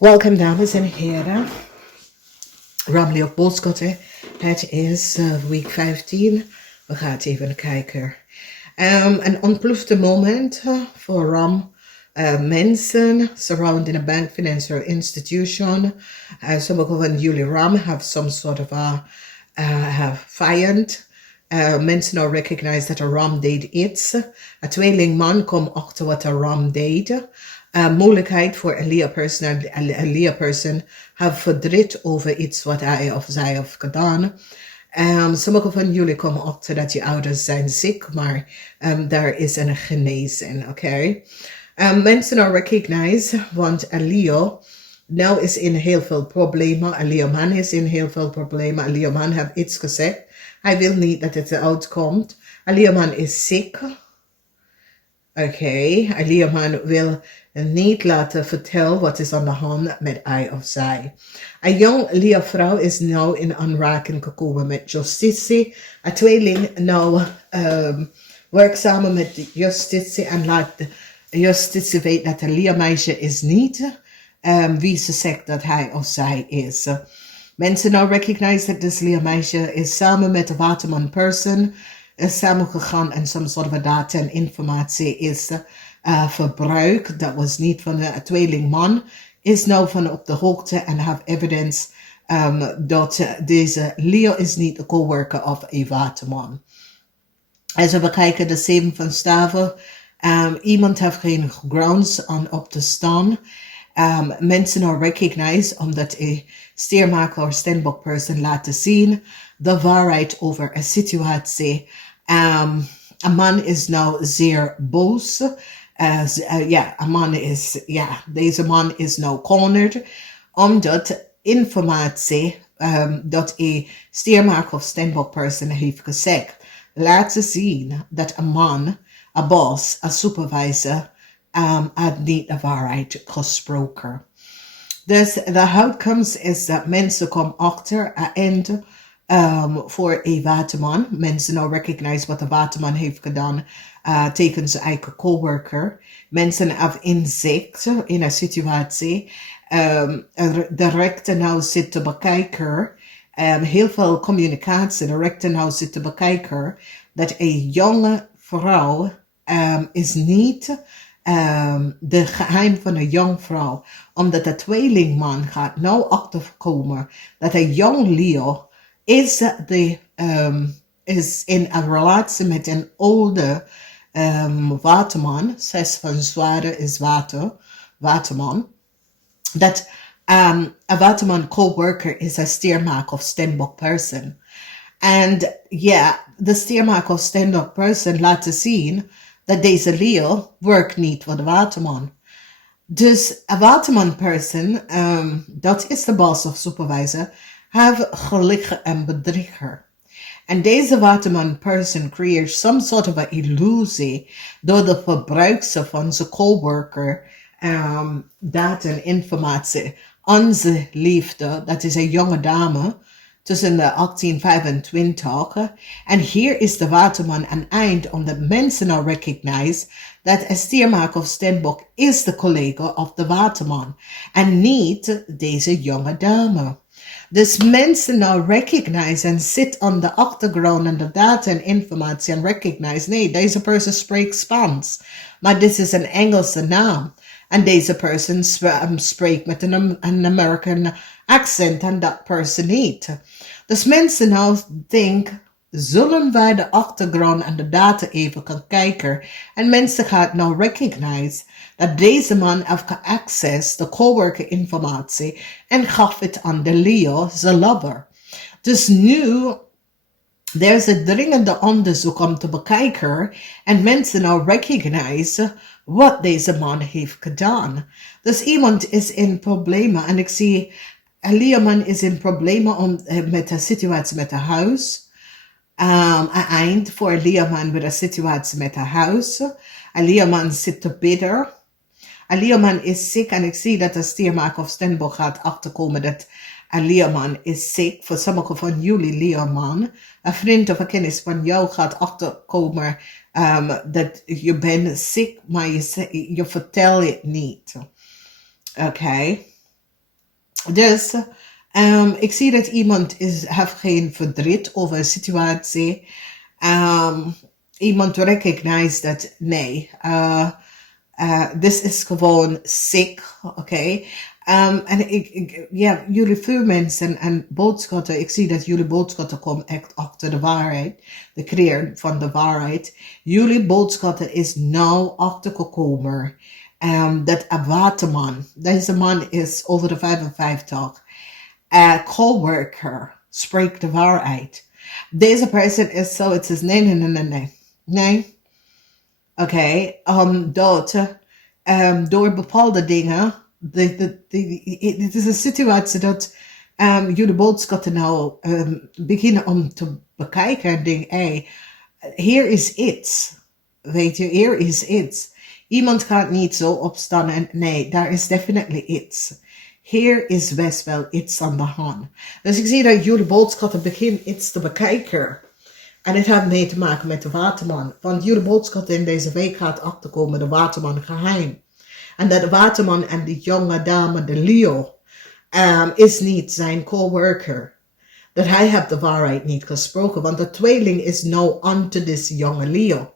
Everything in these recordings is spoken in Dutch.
Welkom dames en heren. LEEUW BOOGSCHUTTER. Het is week 15. We gaan even kijken. Een ontploegde moment voor mensen surrounding a bank financial institution. Sommige van jullie have some sort of a vijand. Mensen now recognize that a deed iets. A tweelingman komt achter wat a deed. Moeilijkheid voor een LEEUW person have verdriet over iets wat hij of zij heeft gedaan. Sommige van jullie komen achter dat je ouders zijn ziek, maar daar is een genezing, oké? Mensen nou recognize, want een LEEUW nou is in heel veel problemen. Een LEEUW-man is in heel veel problemen. Een LEEUW-man heeft iets gezegd. Hij wil niet dat het uitkomt. Een LEEUW-man is ziek. Oké, een LEEUW-man wil niet laten vertellen wat is aan de hand met hij of zij. Een jong LEEUW-vrouw is nou in aanraking gekomen met justitie. Een tweeling nou werkt samen met de justitie en laat de justitie weten dat een LEEUW-meisje is niet wie ze zegt dat hij of zij is. Mensen nou recognize dat this LEEUW-meisje is samen met de waterman person is samengegaan en some sort of data en informatie is verbruikt. Dat was niet van de tweelingman. Is nou van op de hoogte en have evidence dat deze LEEUW is niet de coworker of een waterman. Als we kijken de 7 van staven. Iemand heeft geen grounds aan op te staan. Mensen nou recognize omdat een steermaker of standbook person laten zien de waarheid over een situatie. Een man is nou zeer boos. Deze man is nou cornered omdat informatie dat een steermaker of standbook person heeft gezegd laten zien dat een man, een boss, een supervisor had niet de waarheid gesproken. Dus de outcomes is dat mensen komen achter een eind voor een waterman. Mensen nou recognize wat de waterman heeft gedaan tegen zijn eigen coworker. Mensen hebben inzicht in een situatie. De rechter nou zit te bekijken. Heel veel communicatie. De rechter nou zit te bekijken dat een jonge vrouw is niet de geheim van een jong vrouw. Omdat de tweelingman gaat nou achterkomen dat een jong LEEUW is in een relatie met een oude waterman. 6 van zware is waterman. Dat een waterman co-worker is een steermaker of standbook person. En de steermaker of standbook person laten zien dat deze LEEUW werkt niet voor de waterman. Dus een waterman person, dat is de boss of supervisor, have geliegen en bedrieger. En deze waterman person creëert some sort of a illusie door de verbruikse van zijn coworker data en informatie. Onze Liefde, dat is een jonge dame tussen de 1825. En hier is de waterman aan eind omdat mensen nou recognize dat een steermaker of standbook is de collega of de waterman en niet deze jonge dame. Dus mensen nou recognize en zit aan de achtergrond en de data en informatie en recognize, nee, deze persoon spreekt Spaans, maar dit is een Engelse naam. En deze persoon spreekt met een American accent en dat persoon niet. Dus mensen nou denken, zullen wij de achtergrond en de data even gaan kijken? En mensen gaan nou recognize dat deze man heeft access de coworker informatie en gaf het aan de LEEUW, zijn lover. Dus nu, er is een dringende onderzoek om te bekijken en mensen nou recognize wat deze man heeft gedaan. Dus iemand is in problemen en ik zie een LEEUW-man is in problemen met de situatie met het huis. Een eind voor een LEEUW-man met de situatie met het huis. Een LEEUW-man zit te bidden. Een LEEUW-man is ziek en ik zie dat de steermaker of standbook gaat achterkomen dat een LEEUW-man is ziek. Voor sommigen van jullie LEEUW-man. Een vriend of een kennis van jou gaat achterkomen dat je bent ziek, maar je vertelt het niet. Oké. Dus ik zie dat iemand heeft geen verdriet over een situatie. Iemand recognize dat nee, dit is gewoon sick, oké. En ja, jullie vuurmensen en boodschatten, ik zie dat jullie boodschatten komen echt achter de waarheid, de creëer van de waarheid. Jullie boodschatten is nou achtergekomen. Dat een waterman, deze man is over de 55, coworker, spreekt de waarheid. Deze persoon is zo, het is nee. Oké, door bepaalde dingen, het is een situatie dat jullie boodschappen nou beginnen om te bekijken en denken, hey, hier is iets. Weet je, hier is iets. Iemand gaat niet zo opstaan en nee, daar is definitely iets. Hier is best wel iets aan de hand. Dus ik zie dat jullie boodschappen beginnen iets te bekijken. En het heeft mee te maken met de waterman. Want jullie boodschap in deze week gaat achterkomen, de waterman geheim. En dat de waterman en die jonge dame, de Leo, is niet zijn coworker. Dat hij heeft de waarheid niet gesproken. Want de tweeling is nou onto this jonge Leo.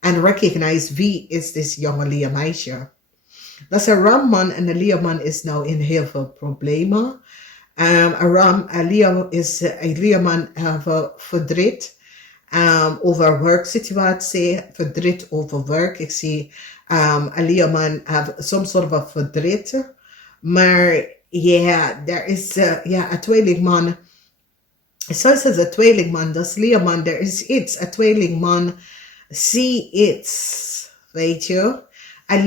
En recognize wie is this jonge Leo meisje. Dat is een ramman en een Leo-man is nou in heel veel problemen. Een Leo-man heeft verdriet. Over werksituatie, verdriet over werk. Ik zie een Leo-man heeft soms soort van verdriet. Maar ja, er is een tweelingman. Zoals een tweelingman, dat is Leo-man, er is iets. Een tweelingman, zie iets, weet je. Een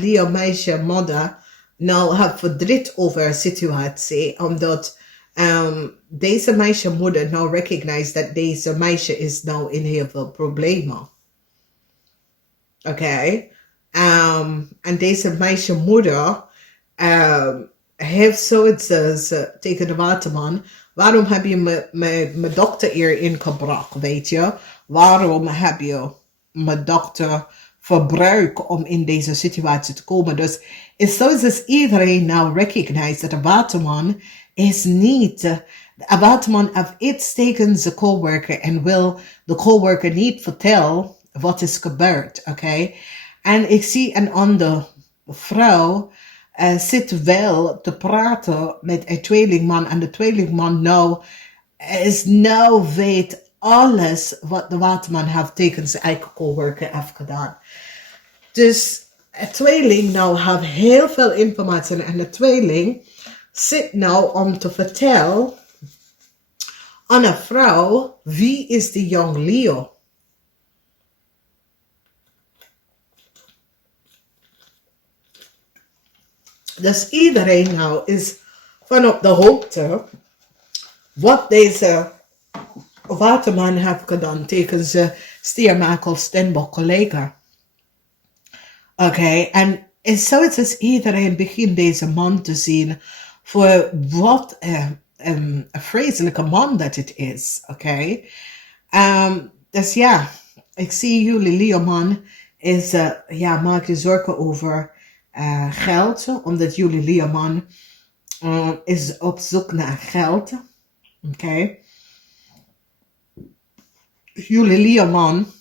Leo-meisje, moeder, nou heeft verdriet over een situatie, omdat deze meisje moeder nou recognize dat deze meisje is nou in heel veel problemen. Oké. En deze meisje moeder heeft zoiets tegen de waterman. Waarom heb je mijn dokter hier ingebracht, weet je? Waarom heb je mijn dokter verbruikt om in deze situatie te komen? Dus is zoals als iedereen nou recognize dat de waterman is niet. De waterman heeft iets tegen zijn coworker en wil de coworker niet vertellen wat is gebeurd, oké? En ik zie een andere vrouw zit wel te praten met een tweelingman en de tweelingman nou weet alles wat de waterman heeft tegen zijn eigen coworker heeft gedaan. Dus een tweeling nou heeft heel veel informatie en de tweeling zit nou om te vertellen aan een vrouw wie is die jong Leo. Dus iedereen nou is van op de hoogte wat deze waterman heeft gedaan tegen zijn stiermakel Stenbok collega. Oké, en zoiets is iedereen begint deze man te zien voor wat een vreselijke man dat het is, oké. Dus ja, ik zie jullie Leo-man is, maak je zorgen over geld, omdat jullie Leo-man is op zoek naar geld, oké. Jullie Leo-man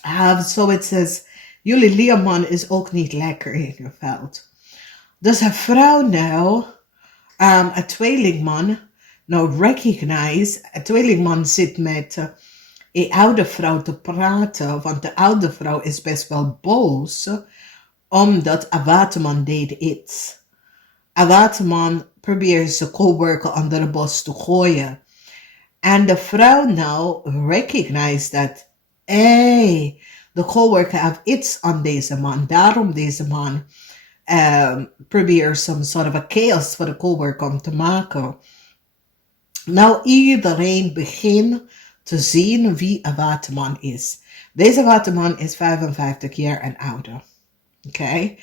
heeft zoiets als, jullie Leo-man is ook niet lekker in je veld. Dus een vrouw nou, een tweelingman, nou recognize, een tweelingman zit met een oude vrouw te praten, want de oude vrouw is best wel boos, omdat een waterman deed iets. Een waterman probeert zijn coworker onder de bos te gooien. En de vrouw nou recognize dat, de coworker heeft iets aan deze man. Daarom deze man probeert some sort of a chaos voor de coworker om te maken. Nou, iedereen begint te zien wie een waterman is. Deze waterman is 55 jaar en ouder. Oké?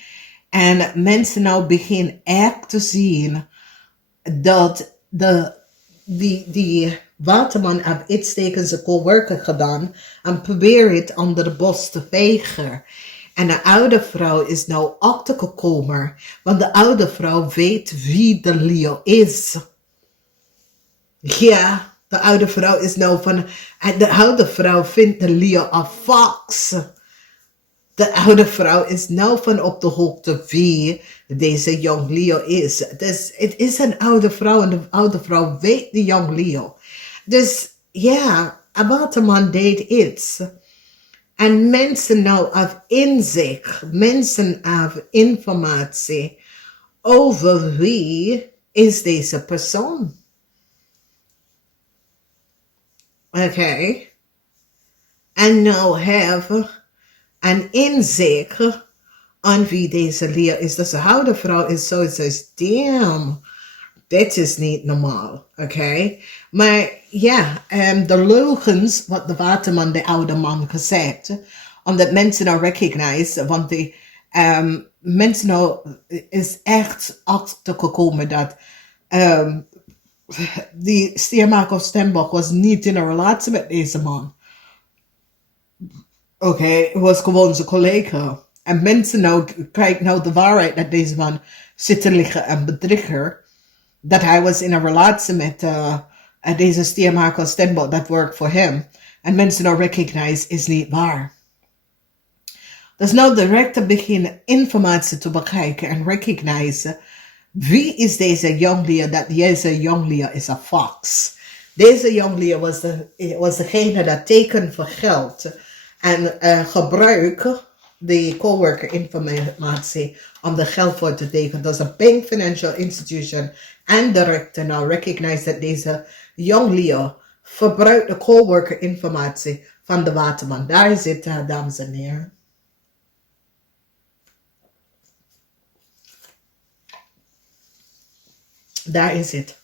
En mensen nou beginnen echt te zien dat die waterman heeft iets tegen zijn coworker gedaan en probeert het onder de bos te vegen. En de oude vrouw is nou achtergekomen, want de oude vrouw weet wie de Leo is. Ja, de oude vrouw is nou van, de oude vrouw vindt de Leo een fox. De oude vrouw is nou van op de hoogte wie deze jong Leo is. Dus het is een oude vrouw en de oude vrouw weet de jong Leo. Dus ja, een waterman deed iets. En mensen nou hebben inzicht, mensen hebben informatie over wie is deze persoon. Oké. En nou hebben een inzicht aan wie deze Leo is. Dus de oude vrouw is sowieso, damn, dit is niet normaal, oké? Maar ja, de leugens wat de waterman, de oude man, gezegd, omdat mensen nou recognize, want die mensen nou is echt achtergekomen dat die stiermaker of stembok was niet in een relatie met deze man. Oké, was gewoon zijn collega. En mensen nou krijgen nou de waarheid dat deze man zit te liggen en bedrieger. Dat hij was in een relatie met deze stiermaker stembok dat werkt voor hem. En mensen nou recognize is niet waar. Dus nou direct te beginnen informatie te bekijken en recognize wie is deze jong Leo, dat deze jong Leo is een fox. Deze jong Leo was degene dat tekent voor geld en gebruik de coworker informatie om de geld voor te tekenen. Dat is een bank financial institution en direct nou recognize dat deze jong Leo verbruikt de coworker informatie van de waterman. Daar zit het, dames en heren. Daar is het.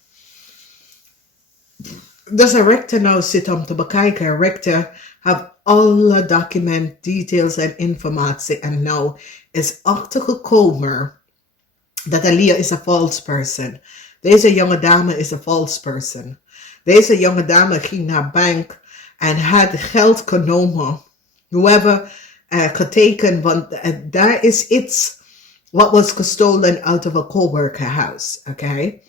Dus de rechter nou zit om te bekijken. De rechter heeft alle document, details en informatie. En nou is achtergekomen dat de Leo is een false person. Deze jonge dame is een false person. Deze jonge dame ging naar de bank en had geld genomen. Whoever getekend, want daar is iets wat was gestolen out of a coworker house. Okay?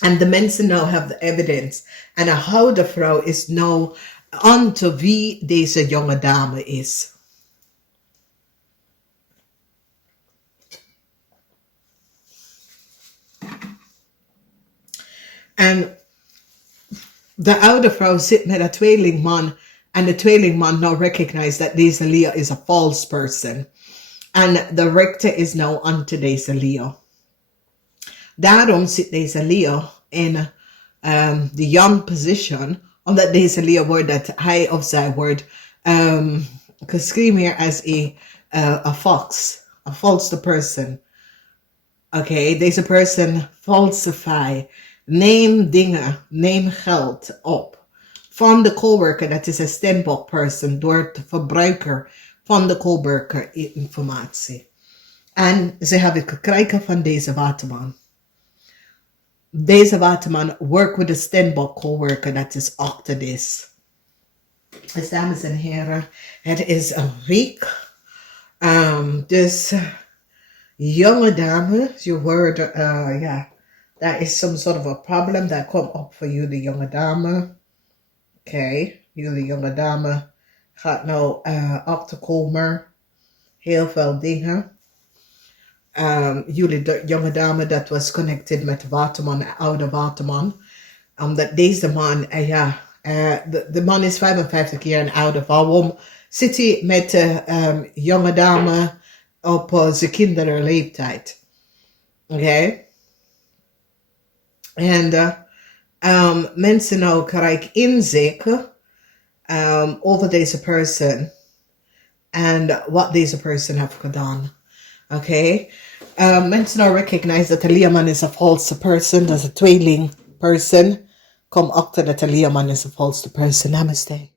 En de mensen nou have the evidence. En een oude vrouw is nou on to wie deze jonge dame is. En de oude vrouw zit met een tweelingman. En de tweelingman nou recognize dat deze Leo is a false person. En de rechter is nou onto deze Leo. Daarom zit deze Leo in de young position. Omdat deze Leo wordt dat hij of zij wordt geschreven hier als a fox. A false person. Oké, deze person falsify. Neem dingen, neem geld op. Van de coworker, dat is een stembok person. Door de verbruiker van de coworker informatie. En ze hebben het gekregen van deze waterman. Deze waterman werkt met de stembok coworker dat is achter dit. Dus dames en heren, het is een week. Dus jonge dame, je hoort, ja, daar is some sort of a problem that komt op voor jullie jonge dame. Oké, jullie jonge dame gaat nou achterkomen. Heel veel dingen. Jullie jonge dame dat was connected met de waterman, de oude waterman. Omdat deze man, de man is 55 jaar en ouder. Waarom zit hij met de jonge dame op zijn kinderleeftijd? Oké. En mensen nou krijgen inzicht over deze persoon. En wat deze persoon heeft gedaan. Oké. Mensen nou recognize dat de Leeuwman is een false person. Dat is een tweeling person. Kom achter dat de Leeuwman is een false person. Namaste.